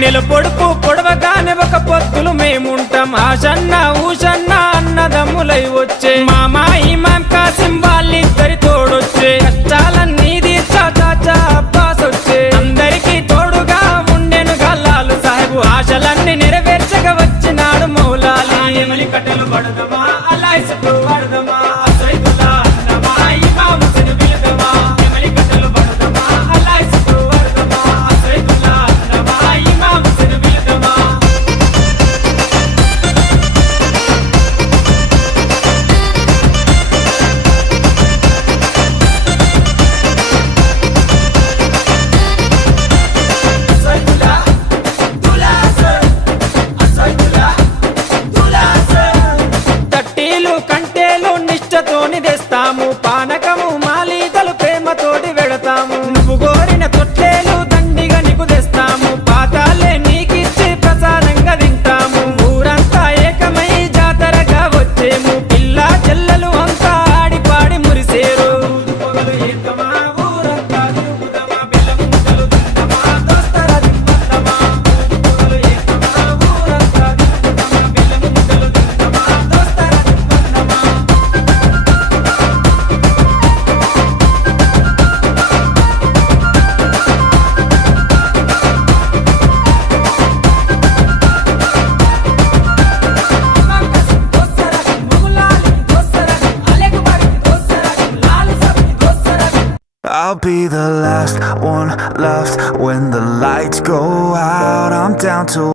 నెల పొడుపు పొడవగానే ఒక పొత్తులు మేముంటాం ఆషన్న ఊషన్న అన్నదమ్ములై వచ్చే మామా ఇమాం కాసిం వాళ్ళిద్దరి తోడొచ్చే కష్టాలన్నీ తీర్చా చాచా అబ్బాస్ వచ్చే అందరికీ తోడుగా ఉండెను గల్లాలు సాహెబు ఆశలన్నీ నెరవేర్చక వచ్చినాడు మౌలాలి ఎమలి కట్టెలు పడదమా అల్లాయిసకు పడదమా సైదుల్లా అన్నమా ఇమాం హుస్సేన్ పిలుదమా ఎమలి కట్టెలు పడదమా అల్లాయిసకు పడదమా సైదుల్లా అన్నమా ఇమాం హుస్సేన్ పిలుదమా తట్టీలు కంటేలు నిష్టతోని తెస్తాము పానకము మాలీతలు ప్రేమతోటి వెడతాము నువ్వు కోరిన తొట్లేలు దండిగా నీకు తెస్తాము పాతాలే నీకిచ్చి ప్రసాదంగా తింటాము ఊరంతా ఏకమై జాతరగా వచ్చేము పిల్ల చెల్లెలు అంతా ఆడి పాడి మురిసేరు పొగలు ఏకమా ఊరంతా తిరుగుదమా బెల్లం ముద్దలు తిందమా దోస్తరా దింపద్దమా పొగలు ఏకమా ఊరంతా తిరుగుదమా బెల్లం ముద్దలు తిందమా దోస్తరా దింపద్దమా I'll be the last one left when the lights go out. I'm down to